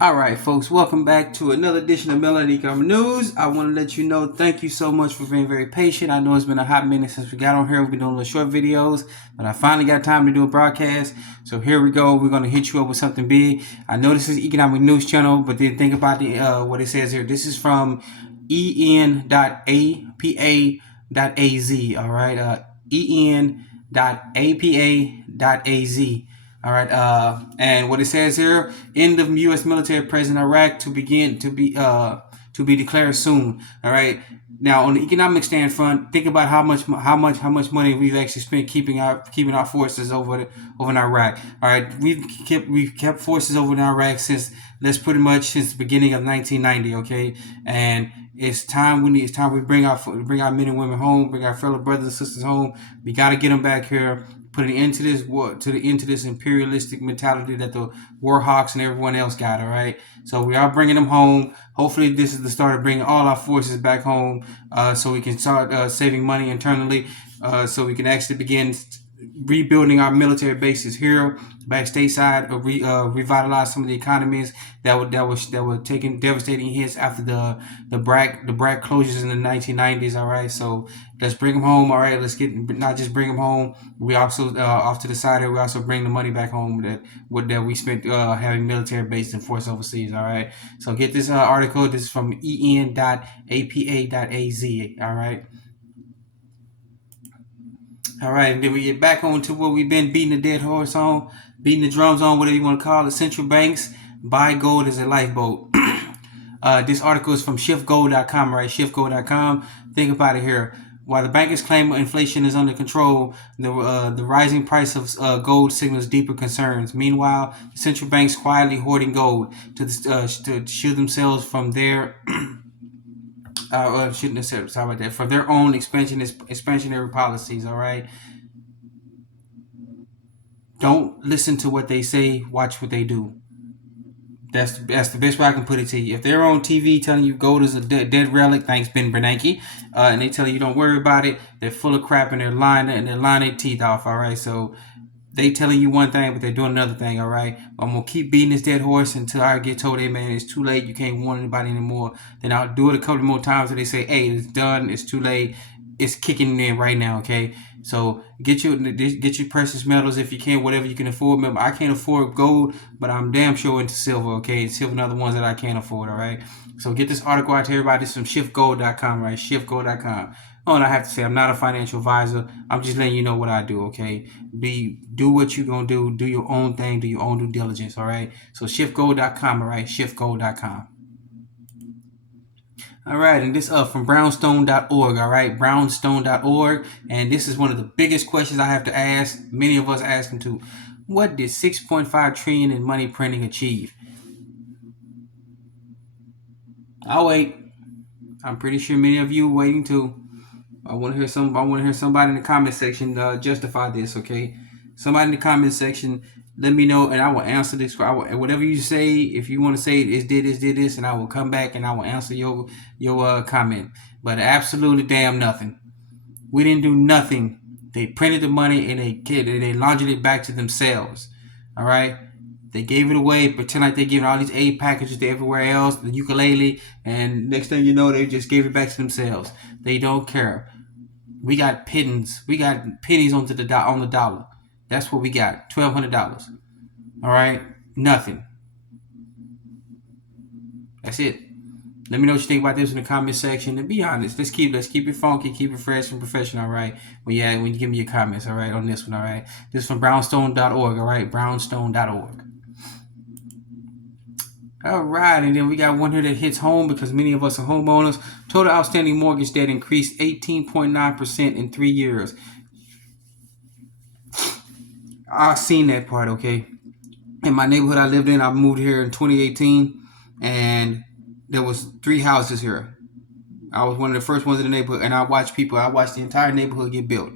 All right, folks, welcome back to another edition of Melody Economic News. I want to let you know, thank you so much for being very patient. I know it's been a hot minute since we got on here. We've been doing little short videos, but I finally got time to do a broadcast. So here we go. We're going to hit you up with something big. I know this is Economic News Channel, but then think about what it says here. This is from en.apa.az. All right, en.apa.az. All right, and what it says here: end of U.S. military presence in Iraq to be declared soon. All right. Now, on the economic stand front, think about how much money we've actually spent keeping our forces over in Iraq. All right, we've kept forces over in Iraq since the beginning of 1990. Okay, and it's time we bring our men and women home, bring our fellow brothers and sisters home. We got to get them back here, put an end to this war, into this imperialistic mentality that the war hawks and everyone else got. All right, so we are bringing them home. Hopefully, this is the start of bringing all our forces back home, so we can start saving money internally, so we can actually begin rebuilding our military bases here back stateside, or revitalize some of the economies that were taking devastating hits after the BRAC closures in the 1990s. All right, so let's bring them home. All right, let's get not just bring them home. We also off to the side here. We also bring the money back home that we spent having military bases and force overseas. All right, so get this article. This is from en.apa.az. All right. All right, and then we get back on to what we've been beating the dead horse on, beating the drums on, whatever you want to call it. Central banks buy gold as a lifeboat. This article is from shiftgold.com, right? Shiftgold.com. Think about it here. While the bankers claim inflation is under control, the rising price of gold signals deeper concerns. Meanwhile, central banks quietly hoarding gold to shield themselves from their shouldn't have said sorry about that, from their own expansionary policies. All right, don't listen to what they say. Watch what they do. That's the best way I can put it to you. If they're on TV telling you gold is a dead relic, thanks Ben Bernanke, and they tell you don't worry about it, they're full of crap and they're lying their teeth off. All right, so they telling you one thing, but they're doing another thing. All right, I'm gonna keep beating this dead horse until I get told, hey man, it's too late. You can't warn anybody anymore. Then I'll do it a couple more times, and they say, hey, it's done. It's too late. It's kicking in right now. Okay, so get your precious metals if you can, whatever you can afford. Remember, I can't afford gold, but I'm damn sure into silver. Okay, silver and other ones that I can't afford. All right, so get this article out to everybody. This is from shiftgold.com, right? Shiftgold.com. Oh, and I have to say, I'm not a financial advisor. I'm just letting you know what I do, okay? Do what you're going to do. Do your own thing. Do your own due diligence, all right? So shiftgold.com, all right? Shiftgold.com. All right, and this from brownstone.org, all right? Brownstone.org. And this is one of the biggest questions I have to ask. Many of us ask them too. What did 6.5 trillion in money printing achieve? I'll wait. I'm pretty sure many of you are waiting too. I want to hear somebody in the comment section justify this. Okay, somebody in the comment section, let me know, and I will answer this. Whatever you say, if you want to say it did this, and I will come back and I will answer your comment. But absolutely damn nothing. We didn't do nothing. They printed the money and they laundered it back to themselves. All right. They gave it away, pretend like they're giving all these aid packages to everywhere else, the ukulele, and next thing you know, they just gave it back to themselves. They don't care. We got pittance. We got pennies on the dollar. That's what we got. $1,200. All right, nothing. That's it. Let me know what you think about this in the comment section. And be honest. Let's keep it funky, keep it fresh and professional. All right. When you give me your comments. All right, on this one. All right. This is from brownstone.org. All right, brownstone.org. All right, and then we got one here that hits home because many of us are homeowners. Total outstanding mortgage debt increased 18.9% in 3 years. I've seen that part, okay? In my neighborhood I lived in, I moved here in 2018, and there was 3 houses here. I was one of the first ones in the neighborhood, and I watched the entire neighborhood get built.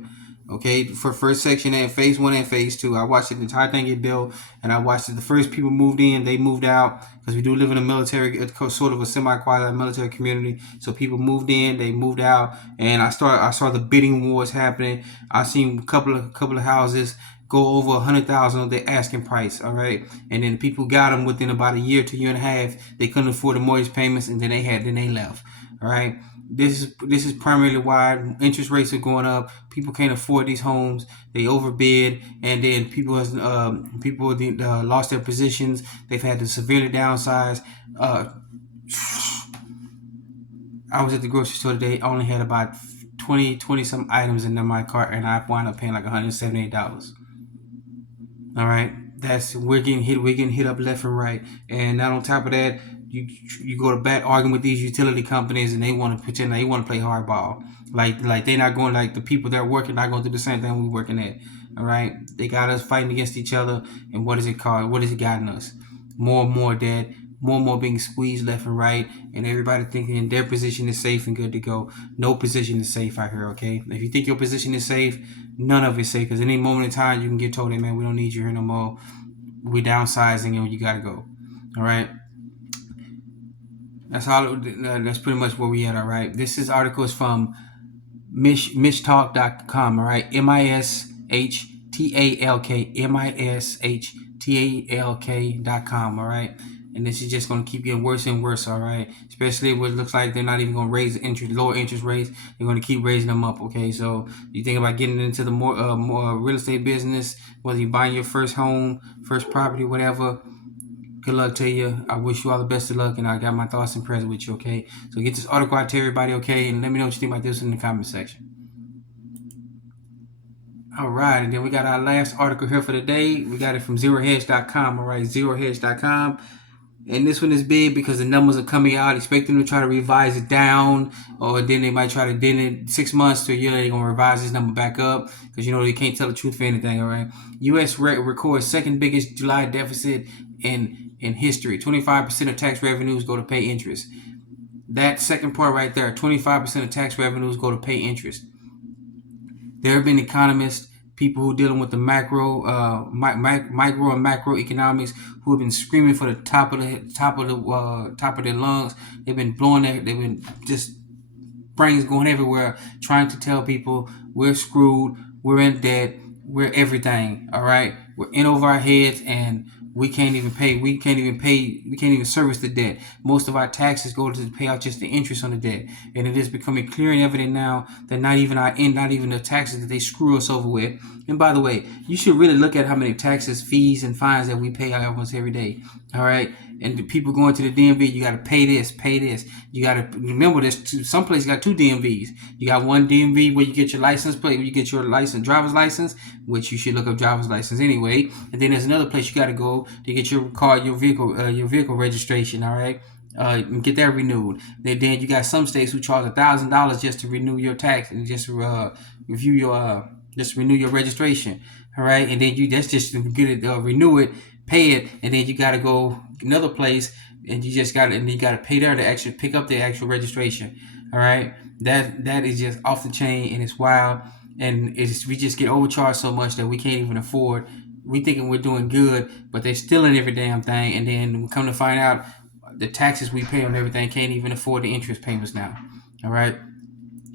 Okay, for first section and phase 1 and phase 2, I watched the entire thing get built, and I watched the first people moved in, they moved out, because we do live in a military, sort of a semi-quiet military community. So people moved in, they moved out, and I saw the bidding wars happening. I seen a couple of houses go over 100,000 of their asking price. All right, and then people got them within about a year to year and a half. They couldn't afford the mortgage payments, and then they left. All right. This is primarily why interest rates are going up. People can't afford these homes. They overbid, and then people lost their positions. They've had to severely downsize. I was at the grocery store today. I only had about 20 some items in my cart, and I wound up paying like $178. All right, we're getting hit. We're getting hit up left and right, and not on top of that, you go to bat arguing with these utility companies, and they want to pretend they want to play hardball, like they're not going, like the people that are working not going through the same thing we're working at. All right, they got us fighting against each other, and what is it called? What is it gotten us? More and more debt, more and more being squeezed left and right, and everybody thinking their position is safe and good to go. No position is safe out here, okay? If you think your position is safe, none of it's safe, because any moment in time you can get told, hey man, we don't need you here no more. We're downsizing and you gotta go. All right. That's all. That's pretty much where we at. All right. This article is from mishtalk.com. All right. mishtalk.com. All right. And this is just going to keep getting worse and worse. All right. Especially when it looks like they're not even going to raise the lower interest rates. They're going to keep raising them up. Okay. So you think about getting into the more real estate business, whether you're buying your first home, first property, whatever. Good luck to you. I wish you all the best of luck, and I got my thoughts and prayers with you, okay? So get this article out to everybody, okay? And let me know what you think about this in the comment section. All right, and then we got our last article here for the day. We got it from zerohedge.com, all right? Zerohedge.com. And this one is big because the numbers are coming out. Expect them to try to revise it down, or then they might try to, then in 6 months to a year, they're going to revise this number back up because, they can't tell the truth for anything, all right? U.S. records second biggest July deficit in history. 25% of tax revenues go to pay interest. That second part right there, 25% of tax revenues go to pay interest. There have been economists, people who are dealing with the micro and macroeconomics, who have been screaming for the top of their lungs. They've been just brains going everywhere, trying to tell people we're screwed, we're in debt, we're everything. All right, we're in over our heads, and we can't even service the debt. Most of our taxes go to pay out just the interest on the debt, and it is becoming clear and evident now that not even the taxes that they screw us over with. And by the way, you should really look at how many taxes, fees, and fines that we pay out almost every day. All right, and the people going to the DMV, you got to pay this. You got to remember this. Some places got two DMVs. You got one DMV where you get your license plate, where you get your driver's license, which you should look up driver's license anyway. And then there's another place you got to go to get your vehicle registration. All right. And get that renewed. Then you got some states who charge $1,000 just to renew your tax and just review your renew your registration. All right, and then that's just to get it, renew it, pay it, and then you got to go another place, and you got to pay there to actually pick up the actual registration. All right, that is just off the chain, and it's wild, and we just get overcharged so much that we can't even afford. We thinking we're doing good, but they're stealing every damn thing, and then we come to find out the taxes we pay on everything can't even afford the interest payments now. All right,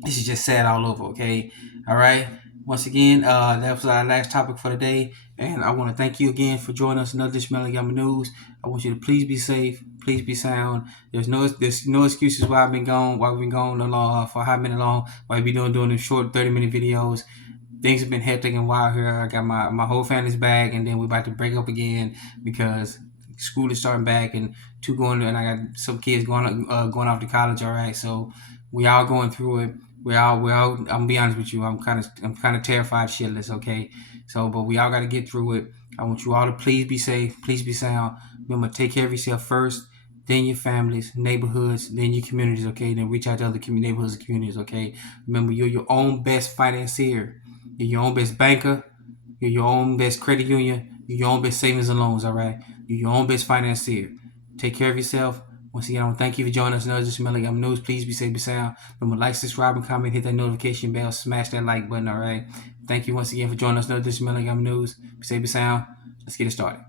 this is just sad all over. Okay, all right. Once again, that was our last topic for the day, and I want to thank you again for joining us in another Smelly Yama News. I want you to please be safe, please be sound. There's no excuses why we've been gone for how many long, why we doing them short 30-minute videos. Things have been hectic and wild here. I got my whole family's back, and then we're about to break up again because school is starting back, and and I got some kids going off to college. All right, so we all going through it. We're all. I'm gonna be honest with you. I'm kind of terrified shitless. Okay, so but we all got to get through it. I want you all to please be safe, please be sound. Remember, take care of yourself first, then your families, neighborhoods, then your communities. Okay, then reach out to other neighborhoods and communities. Okay, remember, you're your own best financier. You're your own best banker. You're your own best credit union. You're your own best savings and loans. All right, you're your own best financier. Take care of yourself. Once again, I want to thank you for joining us. Another Smelly Yama News. Please be safe, be sound. Remember, like, subscribe, and comment. Hit that notification bell. Smash that like button. All right. Thank you once again for joining us. Another Smelly Yama News. Be safe, be sound. Let's get it started.